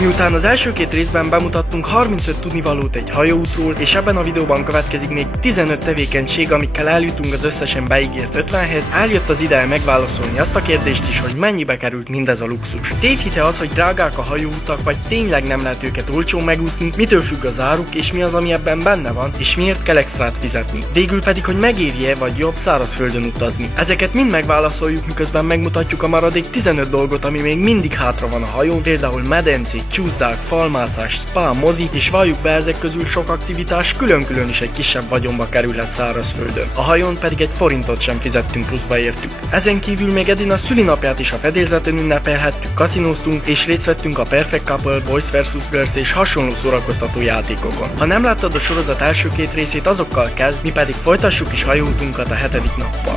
Miután az első két részben bemutattunk 35 tudnivalót egy hajóútról, és ebben a videóban következik még 15 tevékenység, amikkel eljutunk az összesen beígért 50-hez, eljött az ideje megválaszolni azt a kérdést is, hogy mennyibe került mindez a luxus. Tévhite az, hogy drágák a hajóutak, vagy tényleg nem lehet őket olcsón megúszni, mitől függ az áruk, és mi az, ami ebben benne van, és miért kell extrát fizetni. Végül pedig, hogy megéri-e vagy jobb szárazföldön utazni. Ezeket mind megválaszoljuk, miközben megmutatjuk a maradék 15 dolgot, ami még mindig hátra van a hajón, például medencék, csúszdák, falmászás, spa, mozi, és valljuk be, ezek közül sok aktivitás külön-külön is egy kisebb vagyonba kerülhet szárazföldön. A hajón pedig egy forintot sem fizettünk pluszba értük. Ezen kívül még Edina szülinapját is a fedélzeten ünnepelhettük, kaszinóztunk és részt vettünk a Perfect Couple, Boys vs. Girls és hasonló szórakoztató játékokon. Ha nem láttad a sorozat első két részét, azokkal kezd, mi pedig folytassuk is hajóutunkat a 7. nappal.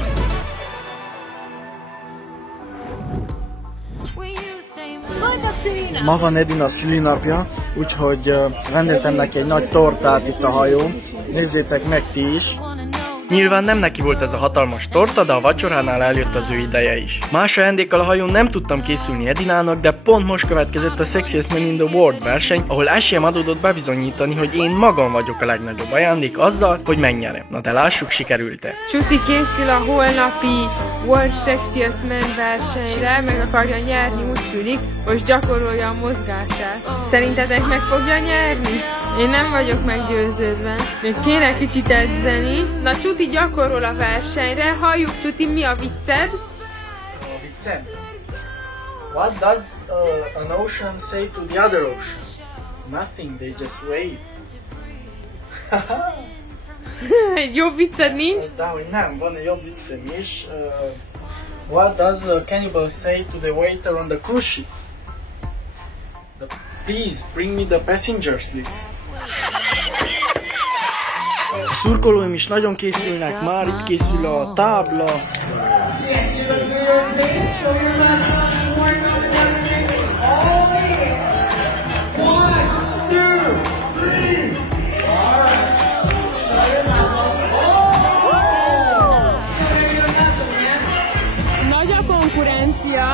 Ma van Edina szülinapja, úgyhogy rendeltem neki egy nagy tortát itt a hajón. Nézzétek meg ti is! Nyilván nem neki volt ez a hatalmas torta, de a vacsoránál eljött az ő ideje is. Más ajándékkal a hajón nem tudtam készülni Edinának, de pont most következett a Sexiest Man in the World verseny, ahol esélyem adódott bebizonyítani, hogy én magam vagyok a legnagyobb ajándék azzal, hogy megnyerem. Na de lássuk, sikerült-e. Csuti készül a holnapi World Sexiest Man versenyre, meg akarja nyerni, úgy tűnik, most gyakorolja a mozgását. Szerintetek meg fogja nyerni? Én nem vagyok meggyőződve. Még kéne kicsit edzeni. Na, Csuti gyakorol a versenyre. Halljuk, Csuti, mi a vicced? A viccem? What does an ocean say to the other ocean? Nothing, they just wait. Egy jobb vicced nincs? Dehogy nem, van egy jobb viccem is. What does a cannibal say to the waiter on the cruise ship? Please, bring me the passengers list. A szurkolóim is nagyon készülnek, már itt készül a tábla. Nagy a konkurencia.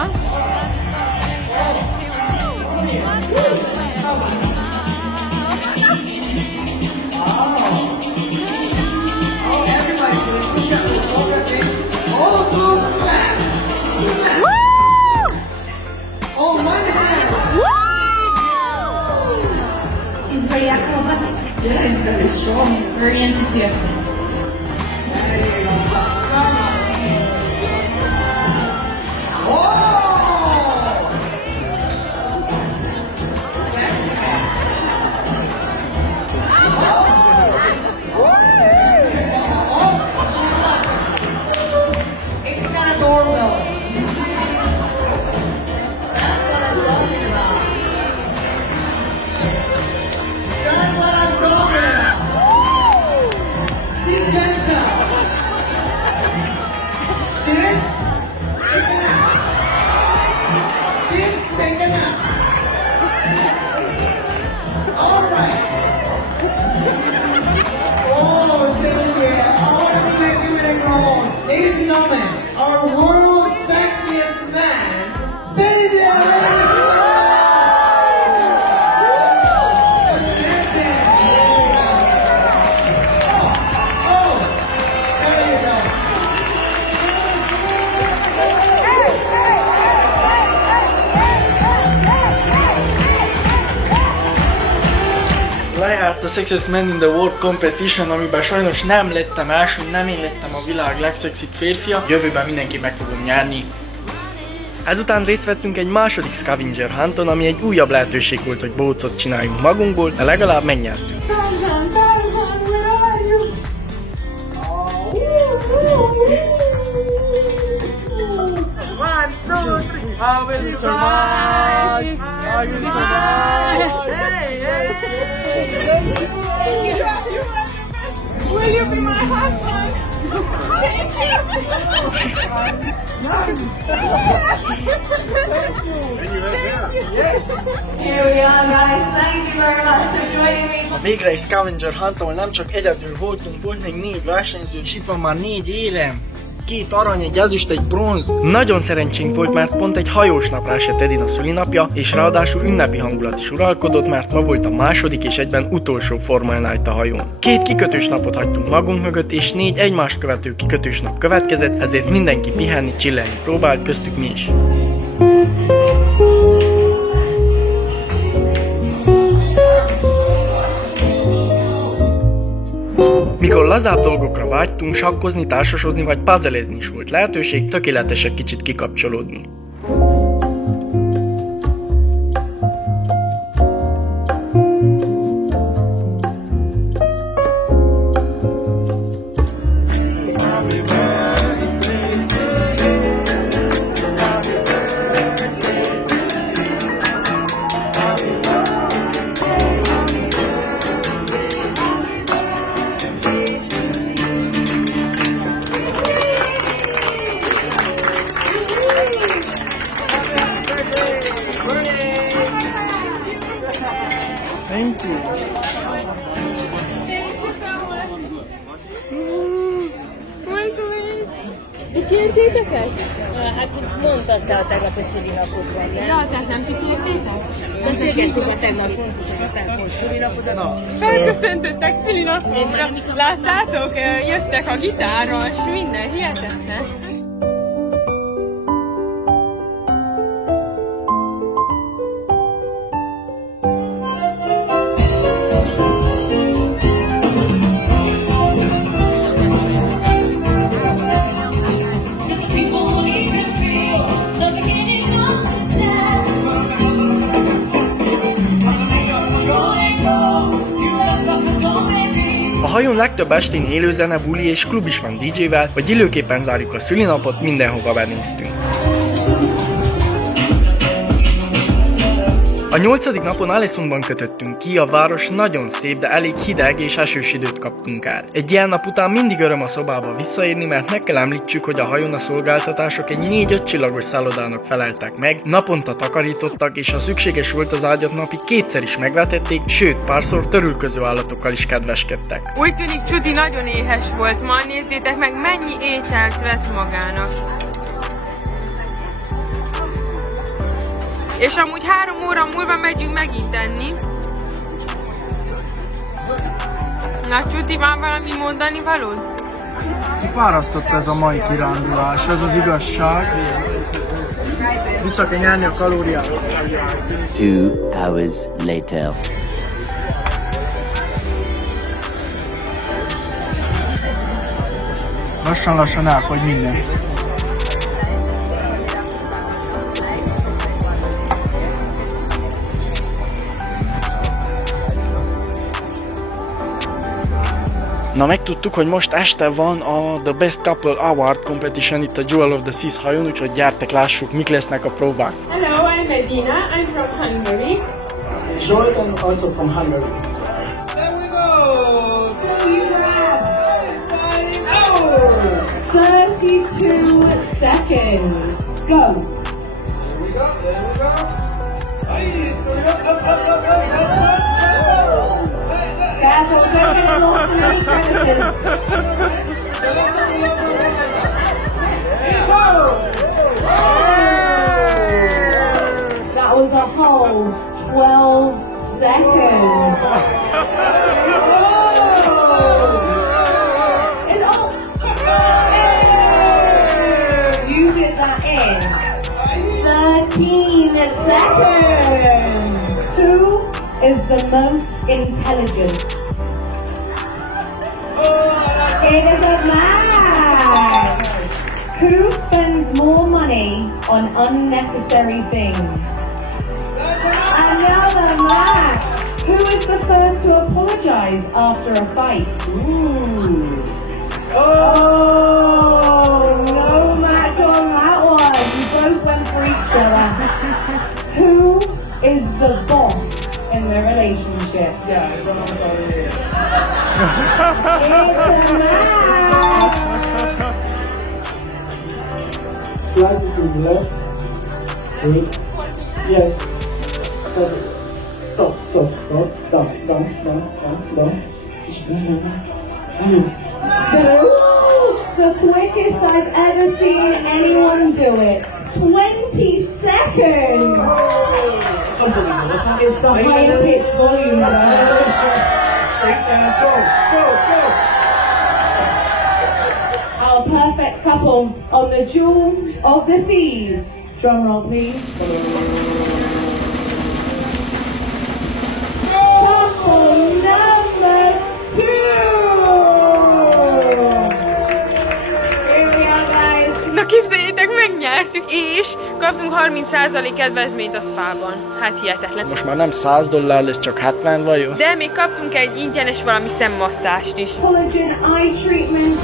He's very acrobatic. Yeah, he's very strong, very enthusiastic. Ladies and gentlemen, our world's sexiest man, Xavier! Lejárt a Sexiest Man in the World Competition, amiben sajnos nem lettem első, nem én lettem a világ legszexibb férfia. Jövőben mindenki meg fogom nyerni. Ezután részt vettünk egy második Scavenger Hunton, ami egy újabb lehetőség volt, hogy bócot csináljunk magunkból, de legalább megnyertünk. Tarzan, where are you? One, two, three. I will survive. I will survive. Hey, hey, hey. Will you be my husband? Here we are, guys. Thank you very much for joining me. A végre egy Scavenger Hunt, ahol nem csak egyedül voltunk, volt még 4 versenyző, és itt van már 4 érem. 2 arany, egy ezüst, egy bronz. Nagyon szerencsénk volt, mert pont egy hajós napra esett Edina szülinapja, és ráadásul ünnepi hangulat is uralkodott, mert ma volt a második és egyben utolsó Formula Night a hajón. 2 kikötős napot hagytunk magunk mögött, és 4 egymást követő kikötős nap következett, ezért mindenki pihenni, chillelni próbált, köztük mi is. Mikor lazább dolgokra vágytunk, sakkozni, társasozni vagy puzzlezni is volt lehetőség, tökéletesek kicsit kikapcsolódni. Thank you. Kértétek ezt? Hát mondtad te a tegnapi szülinapodban, nem? Ja, tehát nem ti kértétek? Beszélgettünk a tegnap fontos, hogy a tegnap szülinapodat. Felköszöntöttek szülinapomra. Láttátok? Jöttek a gitárral, és minden hihetetlen. A hajón legtöbb estén élőzene, buli és klub is van DJ-vel, hogy illőképpen zárjuk a szülinapot, mindenhova benéztünk. A 8. napon Alessonban kötöttünk ki, a város nagyon szép, de elég hideg és esős időt kaptunk el. Egy ilyen nap után mindig öröm a szobába visszaérni, mert meg kell említsük, hogy a hajón a szolgáltatások egy 4-5 csillagos szállodának feleltek meg, naponta takarítottak, és ha szükséges volt az ágyat napi 2-szer is megvetették, sőt párszor törülköző állatokkal is kedveskedtek. Úgy tűnik Csudi nagyon éhes volt ma, nézzétek meg mennyi ételt vett magának. És amúgy 3 óra múlva megyünk megint enni. Na Csudi, van valami mondani valód? Kifárasztott ez a mai kirándulás, ez az igazság. Vissza kell nyerni a kalóriákat. 2 hours later. Lassan elfogy minden. Na, megtudtuk, hogy most este van a The Best Couple Award Competition itt a Jewel of the Seas hajón, úgyhogy gyertek lássuk, mik lesznek a próbák. Hello, I'm Medina, I'm from Hungary. Jordan also from Hungary. There we go! 32 seconds. Go! There we go, there we go. Nice! Up. Careful, don't get lost in any crevices. That was a whole 12 seconds. It's all... You did that in 13 seconds. Who is the most intelligent? It is a man. Who spends more money on unnecessary things? Another man. Who is the first to apologize after a fight? Ooh. Oh, no match on that one. You both went for each other. Who is the boss in the relationship? Yeah, it's a man. Slightly to the left. Wait. Yes. Stop. Down. the quickest I've ever seen anyone do it. 20 seconds! It's the higher pitch volume. Our perfect couple on the Jewel of the Seas. Drum roll, please. Couple number 2! Here we are, guys. Na képzeljétek, megnyertük, és kaptunk 30% kedvezményt a spában. Hát hihetetlen. Most már nem $100 lesz, csak 70 vagy jó? De még kaptunk egy ingyenes valami szemmasszást is. Collagen eye treatment.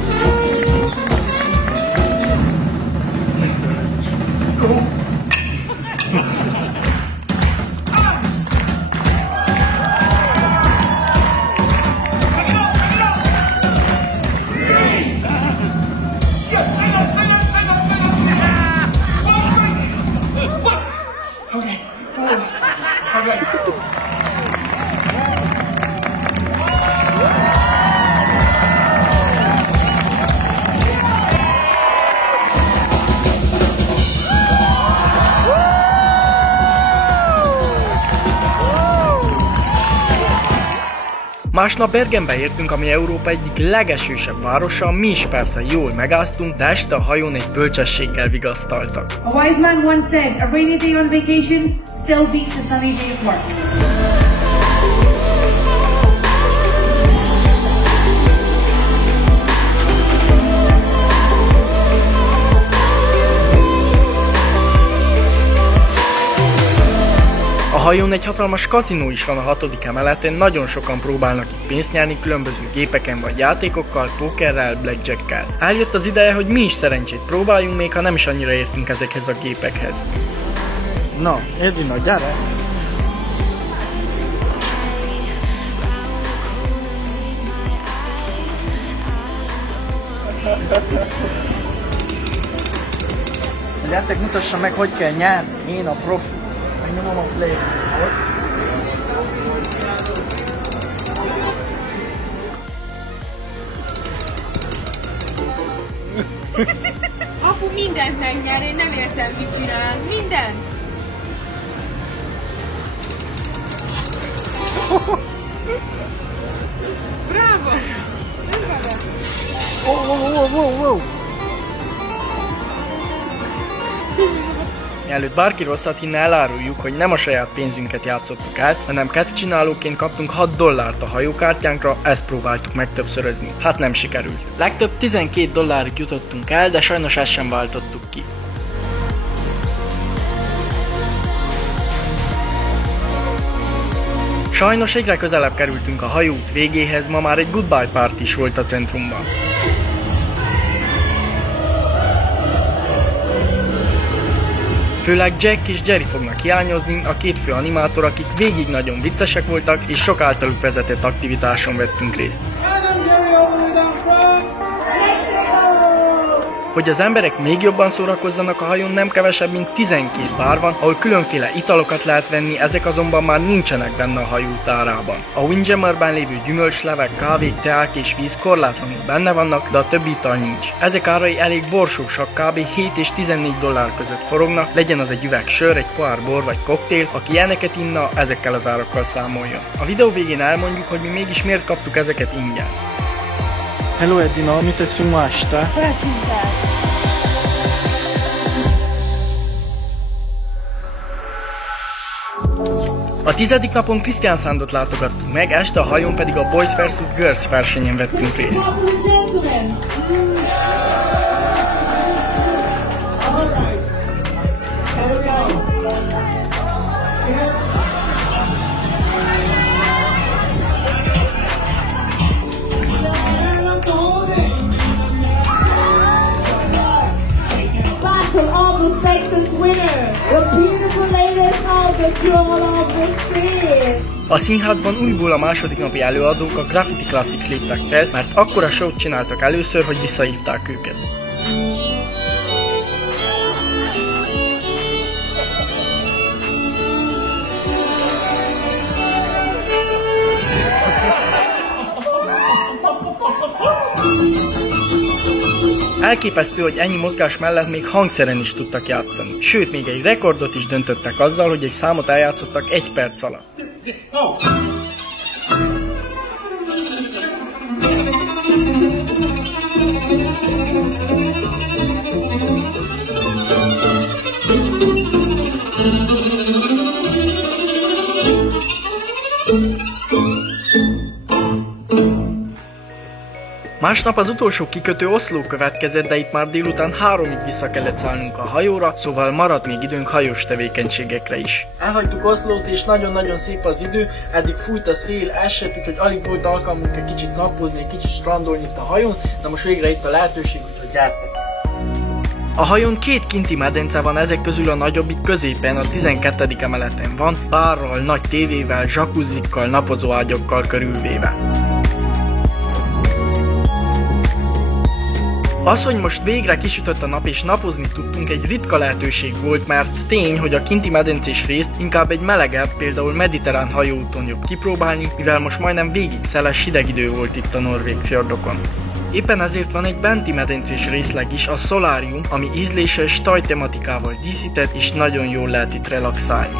Másnap Bergenbe értünk, ami Európa egyik legesősebb városa, mi is persze jól megáztunk, de este a hajón egy bölcsességgel vigasztaltak. A wise man once said, a rainy day on vacation still beats a sunny day at work. A hajón egy hatalmas kaszinó is van a 6. emeleten, nagyon sokan próbálnak itt pénzt nyerni különböző gépeken vagy játékokkal, pókerrel, blackjackkel. Eljött az ideje, hogy mi is szerencsét próbáljunk, még ha nem is annyira értünk ezekhez a gépekhez. Na, Edina, gyere! Gyertek, mutassa meg, hogy kell nyerni, én a profi. Megnyomom a play-t. Apu mindent megnyer, én nem értem, mit csinál. Mindent! Bravo! Oh. Mielőtt bárki rosszat hinne, eláruljuk, hogy nem a saját pénzünket játszottuk el, hanem kedvcsinálóként kaptunk $6 a hajókártyánkra, ezt próbáltuk megtöbbszörözni. Hát nem sikerült. Legtöbb $12 jutottunk el, de sajnos ezt sem váltottuk ki. Sajnos egyre közelebb kerültünk a hajóút végéhez, ma már egy goodbye party is volt a centrumban. Főleg Jack és Jerry fognak hiányozni, a két fő animátor, akik végig nagyon viccesek voltak, és sok általuk vezetett aktivitáson vettünk részt. Hogy az emberek még jobban szórakozzanak a hajón, nem kevesebb, mint 12 bár van, ahol különféle italokat lehet venni, ezek azonban már nincsenek benne a hajó árában. A Windjammerben lévő gyümölcslevek, kávék, teák és víz korlátlanul benne vannak, de a többi ital nincs. Ezek árai elég borsósak, kb. 7 és $14 között forognak, legyen az egy üveg sör, egy pohár bor vagy koktél, aki ilyeneket inna, ezekkel az árakkal számoljon. A videó végén elmondjuk, hogy mi mégis miért kaptuk ezeket ingyen. Hello Edina, mit teszünk ma este? A 10. napon Krisztiánszándot látogattunk meg, este a hajón pedig a Boys vs. Girls versenyen vettünk részt. A színházban újból a második napi előadók, a Graffiti Classics léptek fel, mert akkora showt csináltak először, hogy visszahívták őket. Elképesztő, hogy ennyi mozgás mellett még hangszeren is tudtak játszani. Sőt, még egy rekordot is döntöttek azzal, hogy egy számot eljátszottak 1 perc alatt. Másnap az utolsó kikötő Oszló következett, de itt már délután 3-ig vissza kellett szállnunk a hajóra, szóval maradt még időnk hajós tevékenységekre is. Elhagytuk Oszlót, és nagyon-nagyon szép az idő, eddig fújt a szél, esett, hogy alig volt alkalmunk egy kicsit napozni, egy kicsit strandolni itt a hajón, de most végre itt a lehetőség, úgyhogy gyertek! A hajón 2 kinti medence van, ezek közül a nagyobbik középen, a 12. emeleten van, bárral, nagy tévével, zsakuzzikkal, napozóágyakkal körülvéve. Az, hogy most végre kisütött a nap és napozni tudtunk, egy ritka lehetőség volt, mert tény, hogy a kinti medencés részt inkább egy melegebb, például mediterrán hajóúton jobb kipróbálni, mivel most majdnem végig szeles hideg idő volt itt a norvég fjordokon. Éppen ezért van egy benti medencés részleg is, a Solarium, ami ízléses tajtematikával díszített, és nagyon jól lehet itt relaxálni.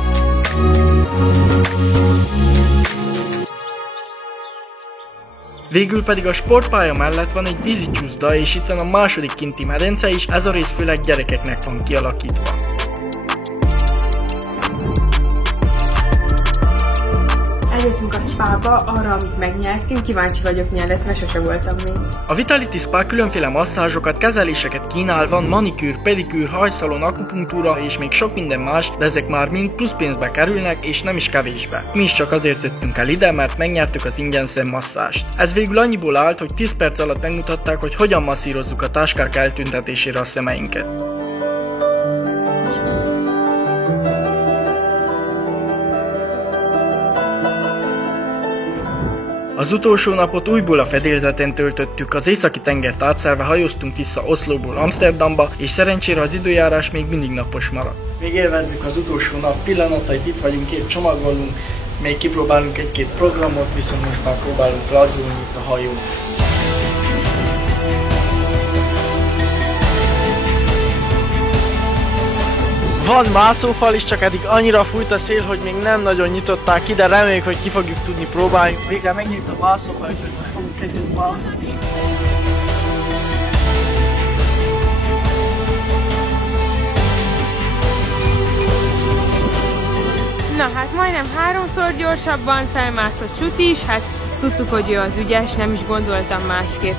Végül pedig a sportpálya mellett van egy vízicsúszda, és itt van a második kinti medence is, ez a rész főleg gyerekeknek van kialakítva. Eljöttünk a spába, arra, amit megnyertünk, kíváncsi vagyok, milyen lesz, mert sose voltam még. A Vitality Spa különféle masszázsokat, kezeléseket kínál, van manikűr, pedikűr, hajszalon, akupunktúra és még sok minden más, de ezek már mind plusz pénzbe kerülnek, és nem is kevésbe. Mi is csak azért jöttünk el ide, mert megnyertük az ingyen szemmasszást. Ez végül annyiból állt, hogy 10 perc alatt megmutatták, hogy hogyan masszírozzuk a táskák eltüntetésére a szemeinket. Az utolsó napot újból a fedélzeten töltöttük, az északi tengert átszelve hajóztunk vissza Oszlóból Amsterdamba, és szerencsére az időjárás még mindig napos maradt. Még élvezzük az utolsó nap pillanatait, itt vagyunk, épp csomagolunk, még kipróbálunk egy-két programot, viszont most már próbálunk lazulni itt a hajón. Van mászófal is, csak eddig annyira fújt a szél, hogy még nem nagyon nyitották ki, de reméljük, hogy ki fogjuk tudni próbálni. Végre megnyílt a mászófal, hogy most fogunk együtt mászni. Na hát majdnem 3-szor gyorsabban felmászott Suti is, hát tudtuk, hogy ő az ügyes, nem is gondoltam másképp.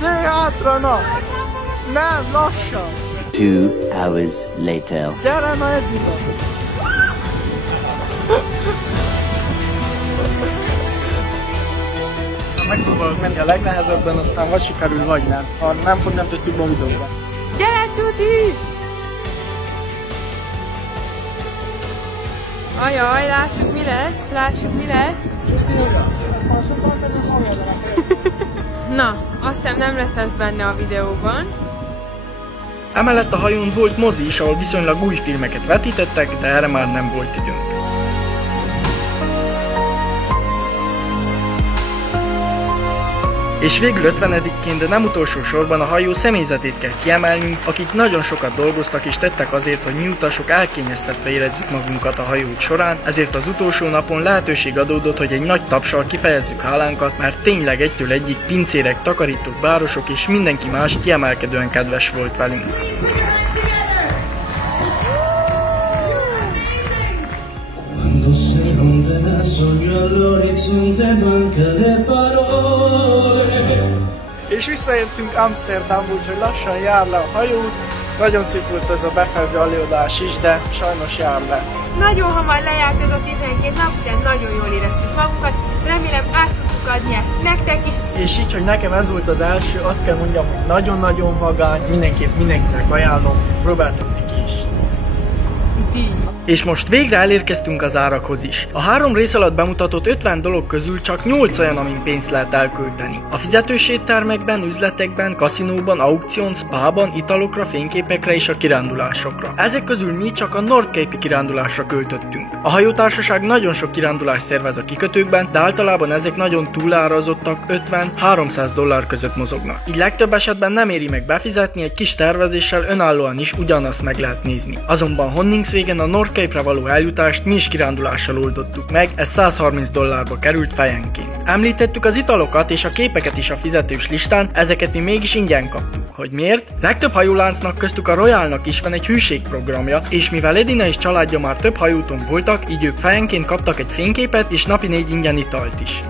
De hátra, na! Nem, lassan! 2 hours later. Gyere, na Edina! Megpróbálok menni a legnehezebben, aztán vagy sikerül, vagy nem. Ha nem fog, nem tesszük be a videóba. Gyere, Csuti! Ajaj, lássuk mi lesz, Na, azt hiszem nem lesz ez benne a videóban. Emellett a hajón volt mozi is, ahol viszonylag új filmeket vetítettek, de erre már nem volt időnk. És végül 50-ként, de nem utolsó sorban a hajó személyzetét kell kiemelnünk, akik nagyon sokat dolgoztak és tettek azért, hogy mi utasok elkényeztetve érezzük magunkat a hajóút során, ezért az utolsó napon lehetőség adódott, hogy egy nagy tapssal kifejezzük hálánkat, mert tényleg egytől egyig pincérek, takarítók, bárosok és mindenki más kiemelkedően kedves volt velünk. És visszaértünk Amsterdamba, úgyhogy lassan jár le a hajó. Nagyon szép volt ez a befejező előadás is, de sajnos jár le. Nagyon hamar lejárt ez a 12 nap, de nagyon jól éreztük magunkat. Remélem át tudtuk adni ezt nektek is. És így, hogy nekem ez volt az első, azt kell mondjam, hogy nagyon-nagyon vagány, mindenképp mindenkinek ajánlom, próbáltok ti ki is. így. És most végre elérkeztünk az árakhoz is. A 3 rész alatt bemutatott 50 dolog közül csak 8 olyan, amin pénzt lehet elkölteni. A fizetős éttermekben, üzletekben, kaszinóban, aukción, spában, italokra, fényképekre és a kirándulásokra. Ezek közül mi csak a North Cape-i kirándulásra költöttünk. A hajótársaság nagyon sok kirándulást szervez a kikötőkben, de általában ezek nagyon túlárazottak, 50-300 dollár között mozognak. Így legtöbb esetben nem éri meg befizetni, egy kis tervezéssel önállóan is ugyanazt meg lehet nézni. Azonban Honningsvégen a North Cape-re való eljutást mi is kirándulással oldottuk meg, ez 130 dollárba került fejenként. Említettük az italokat és a képeket is a fizetős listán, ezeket mi mégis ingyen kaptuk. Hogy miért? Legtöbb hajóláncnak, köztük a Royalnak is van egy hűségprogramja, és mivel Edina és családja már több hajóton voltak, így ők fejenként kaptak egy fényképet és napi 4 ingyen italt is.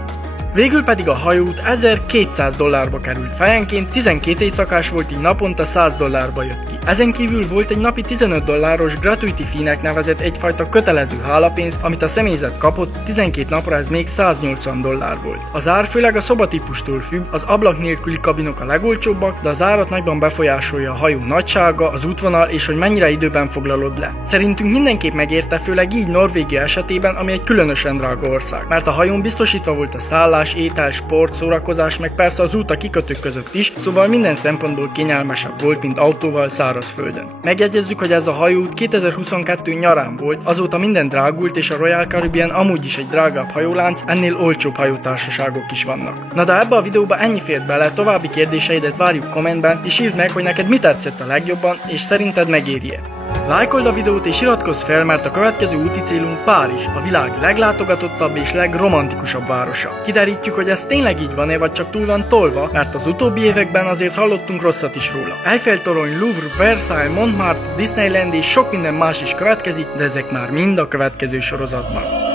Végül pedig a hajóút 1200 dollárba került fejenként, 12 éjszakás volt, így naponta 100 dollárba jött ki. Ezen kívül volt egy napi 15 dolláros gratuity fee-nek nevezett egyfajta kötelező hálapénz, amit a személyzet kapott, 12 napra ez még 180 dollár volt. Az ár főleg a szobatípustól függ, az ablak nélküli kabinok a legolcsóbbak, de az árat nagyban befolyásolja a hajó nagysága, az útvonal és hogy mennyire időben foglalod le. Szerintünk mindenképp megérte, főleg így Norvégia esetében, ami egy különösen drága ország, mert a hajón biztosítva volt a szállás, étel, sport, szórakozás, meg persze az út a kikötők között is, szóval minden szempontból kényelmesebb volt, mint autóval szárazföldön. Megjegyezzük, hogy ez a hajóút 2022 nyarán volt, azóta minden drágult, és a Royal Caribbean amúgy is egy drágább hajólánc, ennél olcsóbb hajótársaságok is vannak. Na de ebbe a videóba ennyi fért bele, további kérdéseidet várjuk kommentben, és írd meg, hogy neked mi tetszett a legjobban, és szerinted megéri-e. Lájkold a videót és iratkozz fel, mert a következő úti célunk Párizs, a világ leglátogatottabb és legromantikusabb városa. Kiderítjük, hogy ez tényleg így van-e, vagy csak túl van tolva, mert az utóbbi években azért hallottunk rosszat is róla. Eiffel-torony, Louvre, Versailles, Montmartre, Disneyland és sok minden más is következik, de ezek már mind a következő sorozatban.